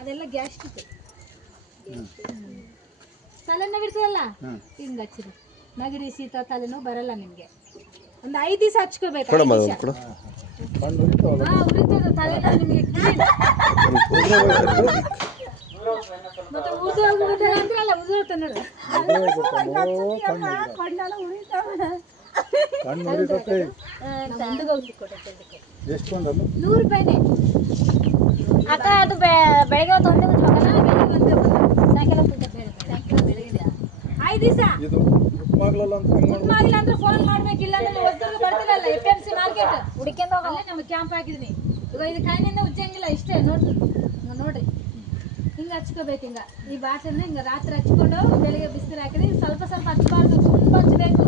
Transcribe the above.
ಅದೆಲ್ಲ ಗ್ಯಾಸ್ಟ್ರಿಕ್ ತಲೆನೋವು ಇರ್ತದಲ್ಲ ಹಿಂಗ ಹಚ್ಚಿರಿ ನಗಡಿ ಶೀತ ತಲೆನೋವು ಬರಲ್ಲ ನಿಮ್ಗೆ ಒಂದು 5 ದಿವಸ ಹಚ್ಕೋಬೇಕು ಉರಿತದ ತಲೆನೋವು ನಿಮಗೆ ಮತ್ತೆ ಉರಿದೋಗ್ಬಿಡ್ತದೆ ಅಂದ್ರಲ್ಲ ಉರಿದೋಗ್ತದೆ ನೋಡಿ ₹100 ಅಕ್ಕ ಅದು ಬೆಳಗ್ಗೆ ಹೊತ್ತು ಒಂದೇ ಸಾಯಂಕಾಲ ಬೆಳಗ್ಗೆ 5 ದಿವಸ ಉಪ್ಮಾಗಿಲ್ಲ ಅಂದ್ರೆ ಫೋನ್ ಮಾಡ್ಬೇಕಿಲ್ಲ ಅಂದ್ರೆ ಹೊಸದುರ್ಗ ಬರ್ತಿರಲ್ಲ FMC ಮಾರ್ಕೆಟ್ ಹುಡುಕಿಂದ ಹೋಗಲ್ಲ ನಮ್ಗೆ ಕ್ಯಾಂಪ್ ಹಾಕಿದೀನಿ ಈಗ ಇದು ಕಾಯಿನಿಂದ ಉಜ್ಜಂಗಿಲ್ಲ ಇಷ್ಟೇ ನೋಡ್ರಿ ಹಿಂಗೆ ಹಚ್ಕೋಬೇಕು ಹಿಂಗ ಈ ಬಾಟನ್ನ ಹಿಂಗ ರಾತ್ರಿ ಹಚ್ಕೊಂಡು ಬೆಳಿಗ್ಗೆ ಬಿಸಿಲು ಹಾಕಿದ್ರೆ ಸ್ವಲ್ಪ ಸ್ವಲ್ಪ ಹಚ್ಬಾರ್ದು ತುಂಬ ಹಚ್ಬೇಕು